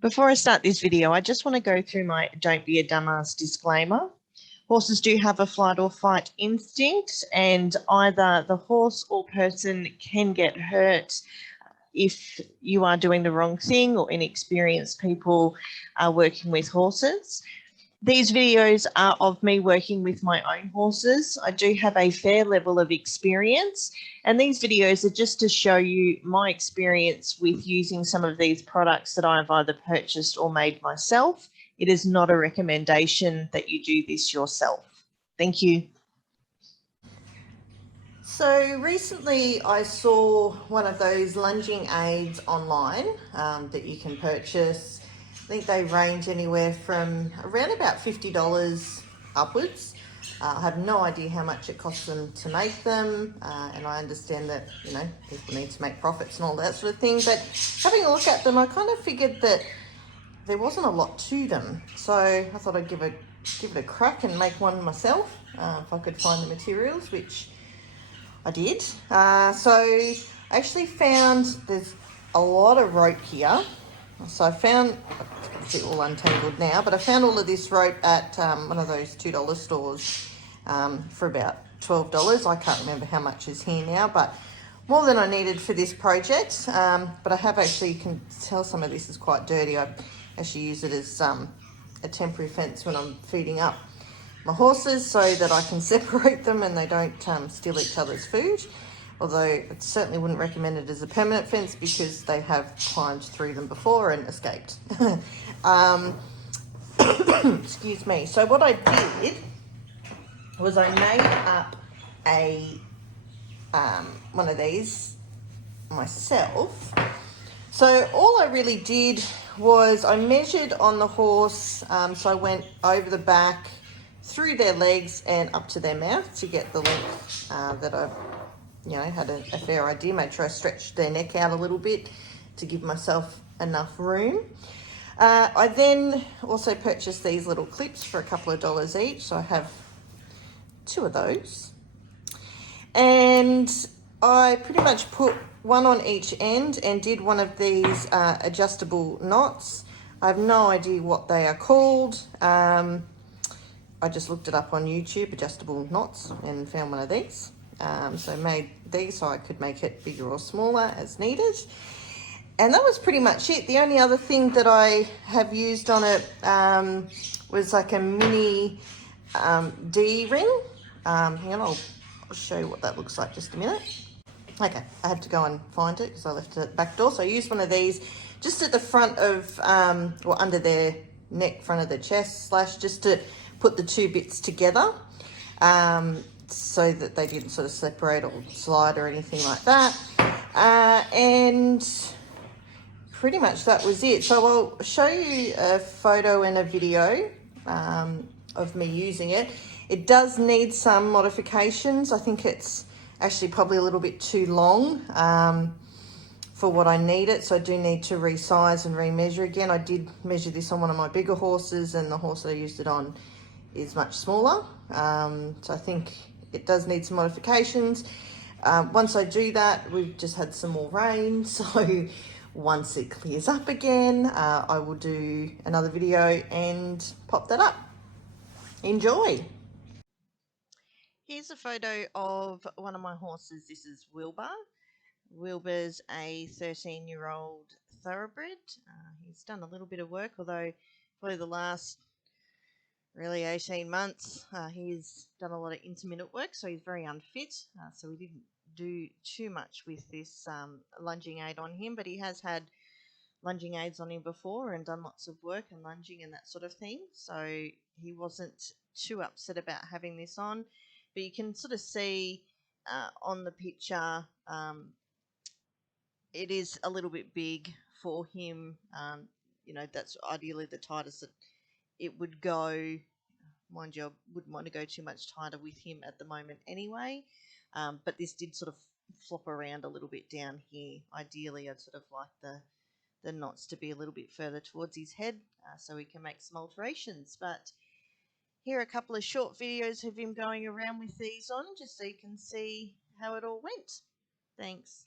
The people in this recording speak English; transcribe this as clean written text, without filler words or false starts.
Before I start this video, I just want to go through my don't be a dumbass disclaimer. Horses do have a flight or fight instinct, and either the horse or person can get hurt if you are doing the wrong thing or inexperienced people are working with horses. These videos are of me working with my own horses. I do have a fair level of experience, and these videos are just to show you my experience with using some of these products that I've either purchased or made myself. It is not a recommendation that you do this yourself. Thank you. So recently I saw one of those lunging aids online that you can purchase. I think they range anywhere from around about $50 upwards. I have no idea how much it costs them to make them, and I understand that, you know, people need to make profits and all that sort of thing, but having a look at them, I kind of figured that there wasn't a lot to them. So I thought I'd give it a crack and make one myself, if I could find the materials, which I did. So I actually found there's a lot of rope here. So I found, it's all untangled now, but I found all of this rope at one of those $2 stores for about $12. I can't remember how much is here now, but more than I needed for this project. But I have actually, you can tell some of this is quite dirty. I actually use it as a temporary fence when I'm feeding up my horses so that I can separate them and they don't steal each other's food. Although I certainly wouldn't recommend it as a permanent fence because they have climbed through them before and escaped. Excuse me. So what I did was I made up a one of these myself. So all I really did was I measured on the horse. So I went over the back, through their legs and up to their mouth to get the length that I, had a fair idea. Made sure I stretched their neck out a little bit to give myself enough room. I then also purchased these little clips for a couple of dollars each. So I have 2 of those. And I pretty much put one on each end and did one of these adjustable knots. I have no idea what they are called. I just looked it up on YouTube, adjustable knots, and found one of these. So I made these so I could make it bigger or smaller as needed. And that was pretty much it. The only other thing that I have used on it was like a mini D-ring. Hang on, I'll show you what that looks like just a minute. Okay, I had to go and find it because I left it at the back door. So I used one of these just at the front of, or under their neck, front of the chest, just to put the 2 bits together so that they didn't sort of separate or slide or anything like that. And pretty much that was it. So I'll show you a photo and a video of me using it. It does need some modifications. I think it's actually probably a little bit too long for what I need it. So I do need to resize and remeasure again. I did measure this on one of my bigger horses and the horse that I used it on is much smaller. So I think it does need some modifications. Once I do that, we've just had some more rain. So once it clears up again, I will do another video and pop that up. Enjoy. Here's a photo of one of my horses. This is Wilbur. Wilbur's a 13-year-old thoroughbred. He's done a little bit of work, although probably the last really 18 months he's done a lot of intermittent work, so he's very unfit. So we didn't do too much with this lunging aid on him, but he has had lunging aids on him before and done lots of work and lunging and that sort of thing. So he wasn't too upset about having this on. But you can sort of see on the picture it is a little bit big for him. That's ideally the tightest that it would go. Mind you, I wouldn't want to go too much tighter with him at the moment anyway. But this did sort of flop around a little bit down here. Ideally, I'd sort of like the knots to be a little bit further towards his head so we can make some alterations. But here are a couple of short videos of him going around with these on, just so you can see how it all went. Thanks.